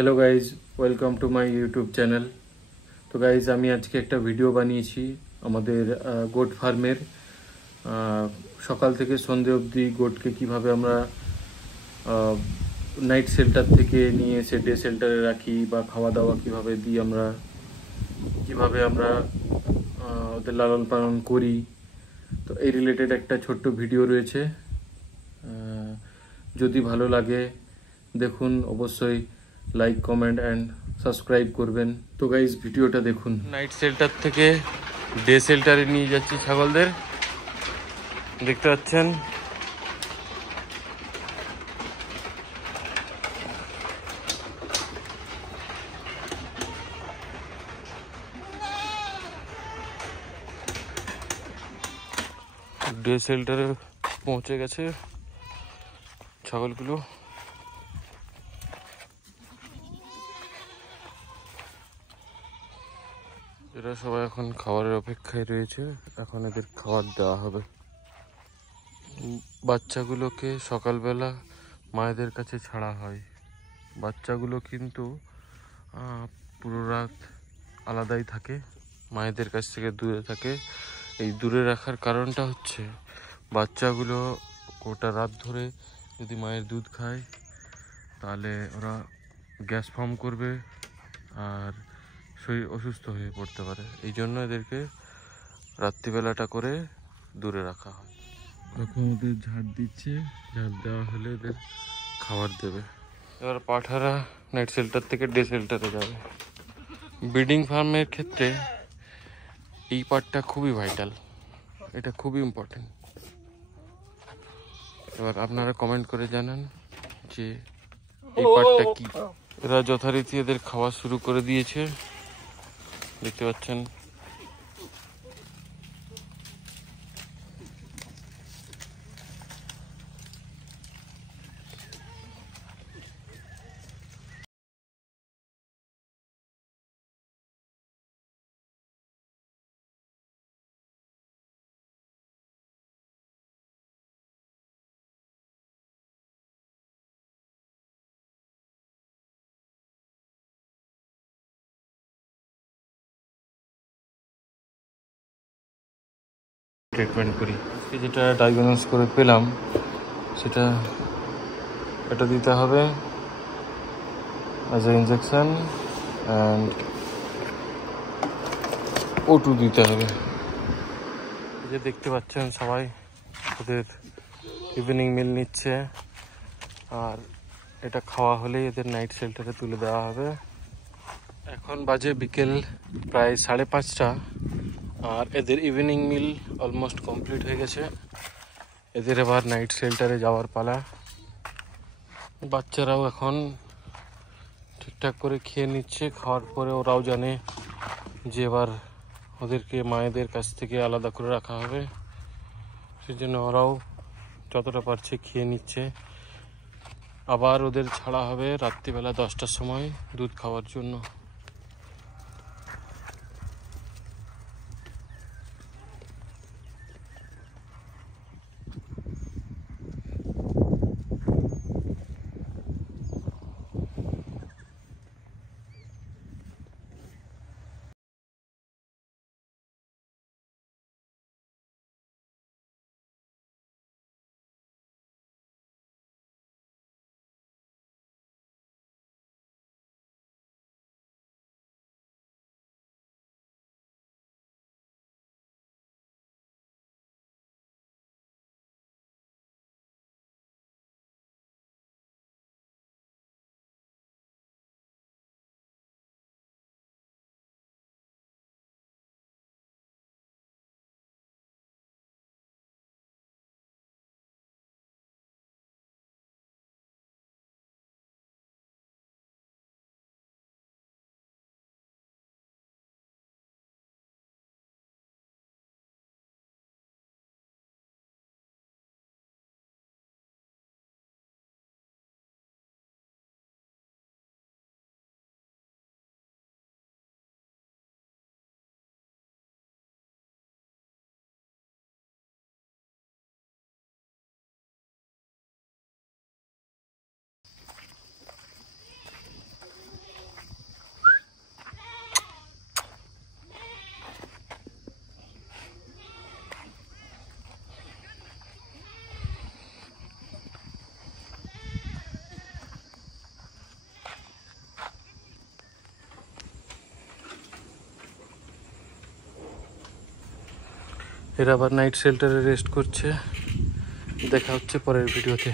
Hello guys, welcome to my YouTube channel. তো গাইজ, আমি আজকে একটা ভিডিও বানিয়েছি আমাদের গোট ফার্মের। সকাল থেকে সন্ধে অবধি গোটকে কিভাবে আমরা নাইট শেল্টার থেকে নিয়ে এসে ডে শেল্টারে রাখি বা খাওয়া দাওয়া কিভাবে দিই, আমরা কিভাবে আমরা ওদের লালন পালন করি। তো এই রিলেটেড একটা ছোট্ট ভিডিও রয়েছে। যদি ভালো লাগে দেখুন, অবশ্যই লাইক, কমেন্ট অ্যান্ড সাবস্ক্রাইব করবেন। তো গাইজ, ভিডিওটা দেখুন। নাইট শেল্টার থেকে ডে শেল্টারে নিয়ে যাচ্ছি ছাগলদের, দেখতে পাচ্ছেন। ডে শেল্টারে পৌঁছে গেছে ছাগলগুলো। এরা সবাই এখন খাবারের অপেক্ষায় রয়েছে, এখন এদের খাবার দেওয়া হবে। বাচ্চাগুলোকে সকালবেলা মায়েদের কাছে ছাড়া হয়। বাচ্চাগুলো কিন্তু পুরো রাত আলাদাই থাকে, মায়েদের কাছ থেকে দূরে থাকে। এই দূরে রাখার কারণটা হচ্ছে বাচ্চাগুলো গোটা রাত ধরে যদি মায়ের দুধ খায় তাহলে ওরা গ্যাস ফর্ম করবে আর শরীর অসুস্থ হয়ে পড়তে পারে। এই জন্য এদেরকে রাত্রিবেলাটা করে দূরে রাখা হয়। এখন ওদের ঝাড় দিচ্ছে, ঝাড় দেওয়া হলে এদের খাবার দেবে। এবার পাঠারা নাইট শেল্টার থেকে ডে শেল্টারে যাবে। ব্রিডিং ফার্মের ক্ষেত্রে এই পার্টটা খুবই ভাইটাল, এটা খুবই ইম্পর্টেন্ট। এবার আপনারা কমেন্ট করে জানান যে এই পার্টটা কি। এরা যথারীতি এদের খাওয়া শুরু করে দিয়েছে, দেখতে পাচ্ছেন। ট্রিটমেন্ট করি, যেটা ডায়াগনোস করে পেলাম সেটা এটা দিতে হবে as a injection, and O2 দিতে হবে। এই যে দেখতে পাচ্ছেন সবাই ওদের ইভিনিং মিল নিচ্ছে, আর এটা খাওয়া হলেই এদের নাইট শেল্টারে তুলে দেওয়া হবে। এখন বাজে বিকেল প্রায় 5:30, আর এদের ইভিনিং মিল অলমোস্ট কমপ্লিট হয়ে গেছে। এদের এবার নাইট শেল্টারে যাওয়ার পালা। বাচ্চারাও এখন ঠিকঠাক করে খেয়ে নিচ্ছে। খাওয়ার পরে ওরাও জানে যে এবার ওদেরকে মায়েদের কাছ থেকে আলাদা করে রাখা হবে, সেজন্য ওরাও যতটা পারছে খেয়ে নিচ্ছে। আবার ওদের ছাড়া হবে রাত্রিবেলা 10টার সময় দুধ খাওয়ার জন্য। এরা আবার নাইট শেল্টারে রেস্ট করছে। দেখা হচ্ছে পরের ভিডিওতে।